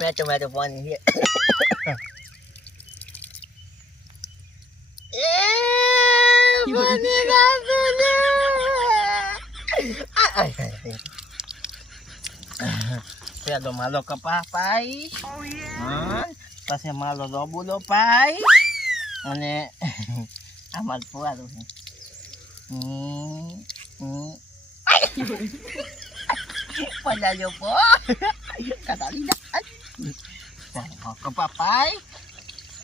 मैं तो पानी है પેલો માલો કપા પાઈ પછી માલો લોબુલો પાઈ અને આમાં ફુવારું છે પલાજો પો કટાડી દા કપા પાઈ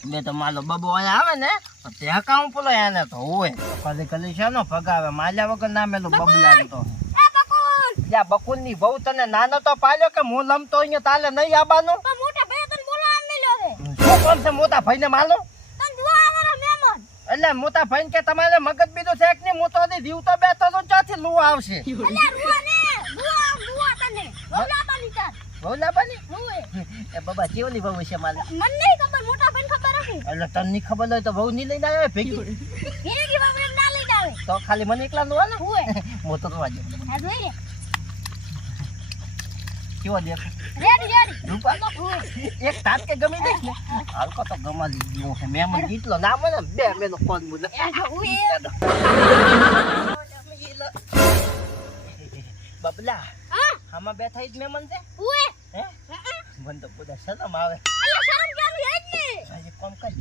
બે તો માલો બબો આવે ને ત્યાં કામ પેલો એને તો હોય કલી કલી છે નો ભગાવે માલ્યા વગર ના મેલો બબલા તો બકુલ ની બહુ તને નાનો તો પાલ્યો કે હું લમતો અહીંયા તાલે નહીં આબાનો મોટા ભાઈ તને બોલાવા મેલ્યો રે શું કોણ છે મોટા ભાઈને માલો તને જોવા આવવાનો મહેમાન એટલે મોટા ભાઈને કે તમારે મગજ બીજો છે કે નહીં હું તો જીવ તો બેઠો તો ચાથી લુવા આવશે એટલે લુવા ને લુવા તને બોલાવાની તાર બોલાવાની હોવે એ બાબા કેવલી બહુ છે માલે મને નહીં ખબર મોટા ભાઈને ખબર હતી એટલે તને નહીં ખબર હોય તો બહુ નહીં લઈને આવે ભેગી ભેગી બાબરે ના લઈને આવે તો ખાલી મને એકલા લુવા ને હોવે મોટો તો વાજો હા જોઈ રે કેવો દેખ રેડી રૂપાનો એક તાત કે ગમી દે ને હાલકો તો ગમાલી ગયો છે મેમન ગીતલો નામ ને બે મેનો કોણ મુલે બબલા હા આમાં બેઠા જ મેમન છે ઓએ હે મન તો પૂરા શરમ આવે અલ્લા શરમ ક્યાં હે જ ને આજે કોમ કર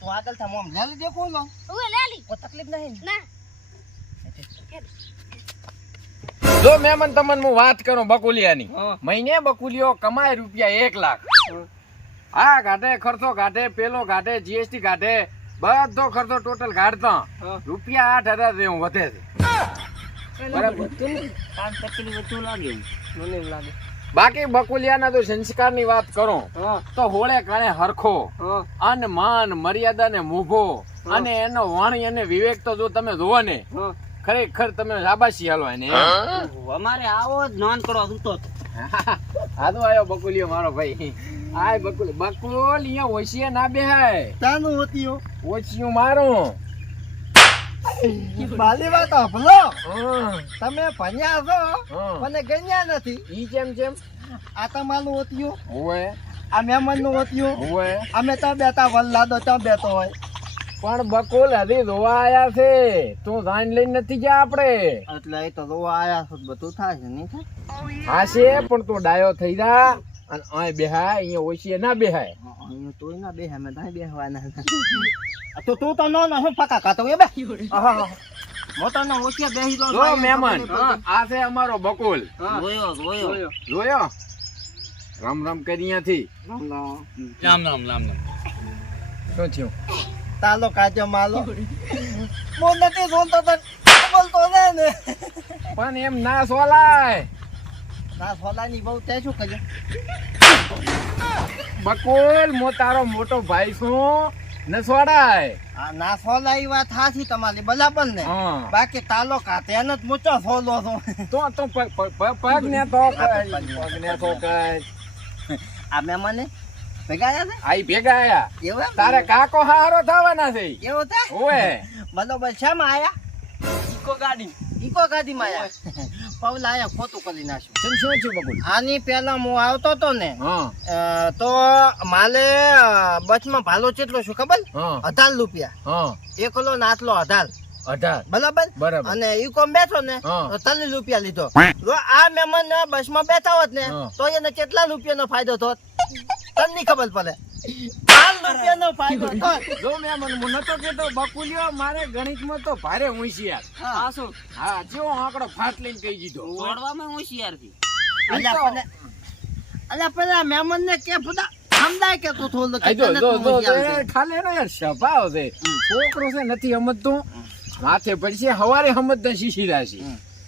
તું આગળ થા મોમ લેલી દેખો લો ઓએ લેલી કોઈ તકલીફ નહીં ના જો મેમન તમને હું વાત કરું બકુલિયાની મહિને બકુલિયો કમાય રૂપિયા 1 લાખ આ ઘાટે ખર્ચો ઘાટે પેલો ઘાટે જીએસટી ઘાટે બધો ખર્ચો ટોટલ ઘાટતો રૂપિયા 8,000 જેવું વધે છે બરાબર કામ તકલીફ તો લાગે મને લાગે બાકી બકુલિયાના તો સંસ્કારની વાત કરો તો હોળે કાણે હરખો અન માન મર્યાદા ને મૂભો અને એનો વાણી અને વિવેક તો જો તમે જોવો ને ખરેખર તમે શાબાશી હાલો એને અમારે આવો જ નાનકડો સૂતો આદો આયો બકુલિયો મારો ભાઈ આય બકુલ અહીંયા ઓશિયા ના બેહાય તાનું હોતીઓ ઓશિયું મારું બાલી વાત આપલો તમે ભણ્યા છો મને ગણ્યા નથી ઈ કેમ આ તમારું હોતીઓ ઓય આ મહેમાન નું હોતીઓ ઓય અમે તો બેતા વલ્લાદો તો બેતો હોય પણ બકુલ હજી રોવા આયા છે તું જાણ લઈને નથી ગયા આપણે એટલે એ તો રોવા આયા છો બધું થાય છે નહીં હા છે પણ તું ડાયો થઈ જા અને અહીં બેહાય અહીંયા ઓછીએ ના બેહાય અહીંયા તોય ના બેહાય મેં ત્યાં બેહવાના તો તું તો નો શું પકા ખાતો એ બે મોટો નો ઓછીએ બેહી જો મહેમાન આ છે અમારો બકુલ જોયો રામ રામ કરી અહીંયાથી રામ શું થયું તાલો કાજો માલો મો નથી બોલતો તો બોલતો ને પણ એમ ના સોલાય ના સોલાની બહુ તે શું કરે બકુલ મો તારો મોટો ભાઈ છું ન સોડાય આ ના સોલાઈ વાત હાથી તમારી બરાબર ને બાકી તાલો કાતે એને જ મોટો સોલો તો પગ ને તો કઈ આ મેમાને ભેગા આયા ને આઈ ભેગા આયા એવું તારે કાકો હારો થવાના છે એવું થાય ઓય બરોબર શામાં આયા ઈકો ગાડીમાં આયા પવલા આયા ખોટું કરી નાખ્યું શું છું બકુલ આની પહેલા હું આવતો તો ને તો માલે બસમાં ભાલો કેટલો શું ખબર 18 રૂપિયા એકલો ને આટલો 18 બરાબર અને ઈકો બેઠો ને તો 30 રૂપિયા લીધો જો આ મહેમાન બસમાં બેઠા હોત ને તો એને કેટલા રૂપિયાનો ફાયદો થોત તને ખબર પડે 5 રૂપિયાનો ફાયદો થોત જો મહેમાન હું નતો કેતો બકુલિયો મારે ગણિતમાં તો ભારે હોશિયાર હા શું હા જો આંકડો ફાટ લઈને કહી દીધો ઓડવામાં હોશિયાર થી અલ્યા પેલા મહેમાન ને કે ફુદા સમજાય કે તું થોડું ખાલી એનો યાર સ્વભાવ છે છોકરો છે નથી સમજતો માથે પડશે હવારે સમજતા શીશી રાશી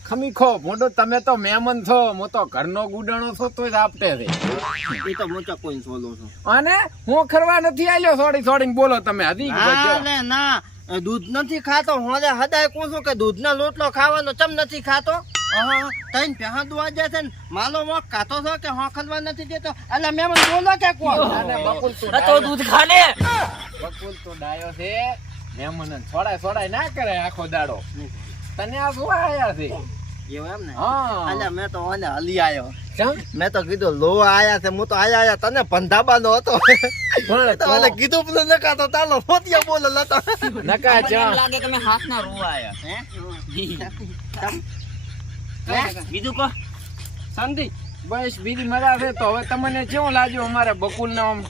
ખમી ખો મોટો તમે તો મહેમાન છો મો તો ઘરનો ગુડાણો છો તોય આપટે છે એ તો મોટો કોઈ સોલો છો અને હું ખરવા નથી આલ્યો છોડીને બોલો તમે હજી ના દૂધ નથી ખાતો હોજે હદાય કોણ છું કે દૂધનો લોટલો ખાવાનો ચમ નથી ખાતો તૈન પહેા દુવા જાય છે માલો મોક ખાતો છો કે હોખલવા નથી દેતો અલા મહેમાન બોલો કે કોણ બકુલ તો દૂધ ખાને બકુલ તો ડાયો છે મહેમાન છોડાય ના કરે આખો દાડો તને આ શું આયા છે એવું એમ ને હા અલ્યા મેં તો ઓને હલી આયો કેમ મેં તો કીધું લો આયા છે હું તો આયા તને પંધાબાનો હતો પણ તો ઓલે કીધું પેલું નકાતો તાલો ફોતિયા બોલે લતો નકા મને ચા એમ લાગે તમે હાથના રોવા આયા હે બીજું કહો શાંતિ બસ બીજી મજા છે તો હવે તમને કેવું લાગ્યું અમારે બકુલ નો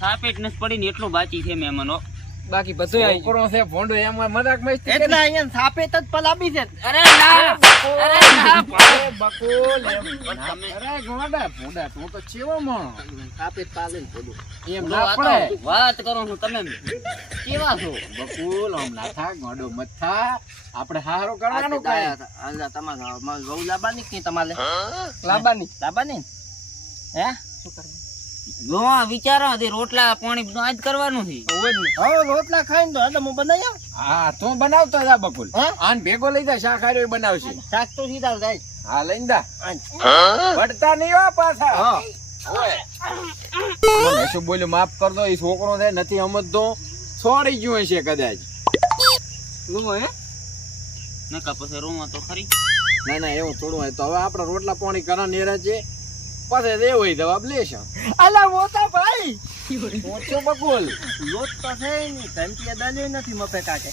થાપેટ નસ પડીને એટલું બાકી છે મહેમાનો બાકી બધું છોકરો છે ભોંડો એમાં મજાક મસ્તી એટલે અહીંયા સાપે જ પલાબી છે અરે ના અરે ના બકુલ એમ તમે અરે ગોડા ભોંડા તું તો ચેવો માણો સાપે જ પાલે ને બોલું એમ લો, ના આ તો પડે વાત કરો છો તમે કેવા છો બકુલ આમ ના થા ગોડો મત થા આપણે હારો કરવાનું કાય અલ્યા તમારે બહુ લાબાની કે તમારે લાબાની હે જો વિચારો તે રોટલા પાણી બધું આજ કરવાનું છે હવે રોટલા ખાઈને તો હદમ હું બનાવી આવું હા તું બનાવતો જા બકુલ હા? આન ભેગો લઈ જા શાક હાર્યો બનાવશે શાક તો સીધા જાય હા લઈને દા આજ. પડતા નહીં હો પાછા હા ઓય મને શું બોલ્યો માફ કર દો એ છોકરો છે નથી સમજતો છોડી ગયો હશે કદાચ નકા પછી રોવા તો ખરી ના ના એવું થોડું હોય તો હવે આપણે રોટલા પાણી કરા નેરા છે પછી જે હોય જવાબ લેશે અલા મોટા ભાઈ પહોંચ્યો બકુલ લોટ તો છે નહીં ધમકી દાલ્યો નથી મપે કાકે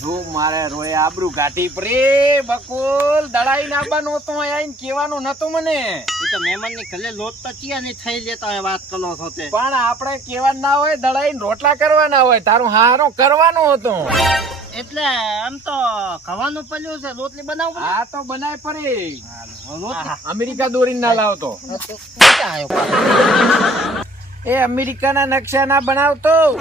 જો મારે રોય આબરૂ ઘાટી પ્રે બકુલ દડાઈ નાખવાનું હતું આઈને કહેવાનું નતું મને એ તો મહેમાન ની ઘરે લોટ તો ચિયા નહીં થઈ લેતા હોય વાત કરો છો તે પણ આપણે કહેવાનું ના હોય દડાઈ રોટલા કરવાના હોય તારું હારો કરવાનો હતો એટલે આમ તો ખાવાનું પડ્યું છે રોટલી બનાવું આ તો બનાય પડી રોટલી અમેરિકા દોરીને ના લાવતો એ અમેરિકાના નકશા ના બનાવતો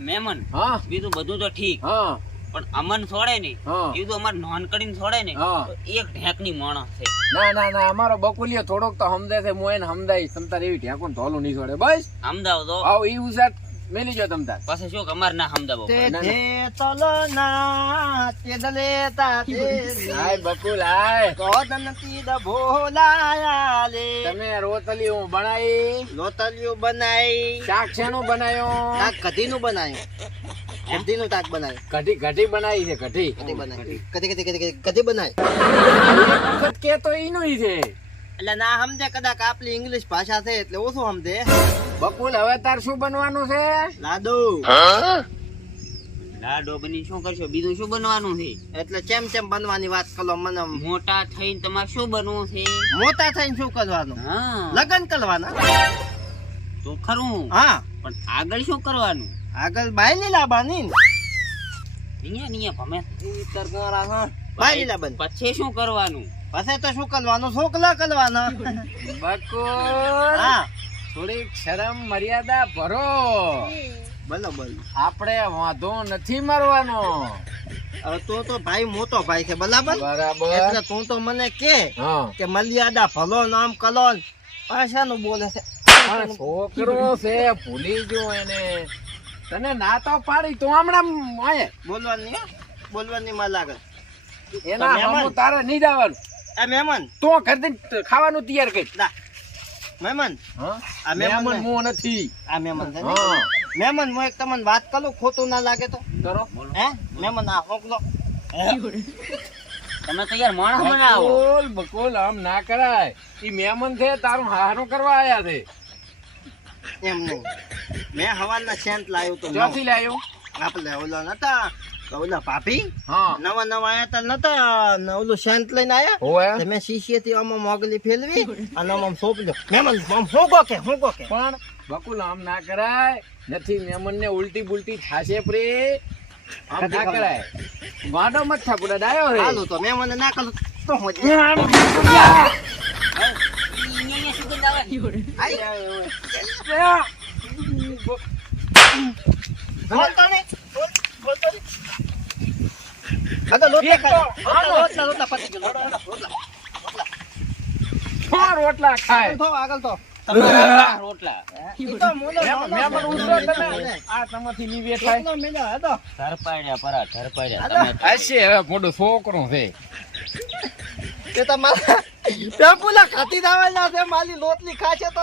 મહેમાન હા બીજું બધું તો ઠીક હા પણ અમન છોડે ને હા. એ તો અમાર નોન કરીને છોડે ને હા. તો એક ઢેકની માણસ છે ના ના ના અમારો બકુલિયો થોડોક તો સમજે છે હું એને સમજાઈ તમતાર એવી ઢેકું ધોલું નહીં છોડે બસ સમજાવો તો આવ ઈ ઉસાટ મેલી જો તમતાર પાછા શું કે અમાર ના સમજાવો તે ના, જે તલો ના તે દલે તાતે હાય બકુલ હાય કોદનતી દ ભોલાયા લે તમે રોતલી હું બનાવી લોતલિયું બનાવી શાક શેનું બનાવ્યો શાક કઢીનું બનાવ્યું કઢીનું શાક બનાવ્યું કઢી કઢી બનાવી છે કઢી કઢી બનાવી કઢી બનાવી વખત કે તો ઈનું ઈ છે એટલે ના સમજે કદાચ આપણી ઇંગ્લિશ ભાષા છે એટલે ઓછું સમજે બકુલ હવે તાર શું બનવાનું છે લાડુ લાડો બની શું કરશો બીજું શું બનવાનું છે એટલે ચેમ ચેમ બનવાની વાત કરો મને મોટા થઈને તમારે શું બનવું છે મોટા થઈને શું કરવાનું હા લગ્ન કરવાના તો ખરું હા પણ આગળ શું કરવાનું આગળ બાયલી લાવવાની ને. નિયા ભમે બાયલી લાવવાની પછી શું કરવાનું પછી તો શું કરવાનું છોકલા કરવાના બકુલ હા થોડીક શરમ મર્યાદા ભરો બોલો બોલો આપણે વાંધો નથી મારવાનો હવે તો ભાઈ મોટો ભાઈ છે બરાબર બરાબર એટલે તું તો મને હા કે મર્યાદા ભલો નામ કલો ભાષાનું બોલે છે પણ છોકરો છે ભૂલી ગયો એને તને ના તો પાડી તો હમણાં આયે બોલવાની હો? બોલવાની માં લાગે એના મહેમાન. હમું તારે નહીં જવાનું આ મહેમાન તો ઘરથી ખાવાનું તૈયાર કરી દા મહેમાન હા આ મહેમાન મહેમાન હું નથી આ મહેમાન છે ને? હા મહેમાન હું એક તમને વાત કરું ખોટું ના લાગે તો કરો હે મહેમાન આ હોકલો તમે તો યાર માણસ બનાવો બકુલ બકુલ આમ ના કરાય ઈ મહેમાન છે તારું હારું કરવા આયા છે એમ નહીં મેં હવાના સેન્ટ લાવ્યું તો ક્યાંથી લાવ્યો આપણે ઓલો નતા ઓલા ભાભી હા નવા નવા આયા તા નતા ને ઓલું સેન્ટ લઈને આયા હોવે તે મેં શીશીએથી આમાં મોગલી ફેરવી અને આમ સોંપ્યો મહેમાન આમ હોગો કે પણ બકુલ આમ ના કરાય નથી મહેમાન ને ઉલટી બુલટી થાશે પ્રે આમ ના કરાય વાડો મત થા પુડા ડાયો રે હાલો તો મહેમાન ના કરું તો હું અહીંયા સુગંધ આવે બોલતો નહીં બોલતો નહીં હા તો લોટલા ખાય લોટલા પતી ગયો લોટલા રોટલા ખાય આગળ તો આગળ તો તમારા રોટલા ઈ તો મોનો મહેમાન ઉતરો તમે આ તમાથી ની વેઠાય એકલો મેલ્યો હે તો ધરપાડ્યા પરા ધરપાડ્યા તમે હશે હવે મોટો છોકરો છે તે તમારા પેપુલા ખાતી દાવાના છે માલી લોટલી ખાશે તો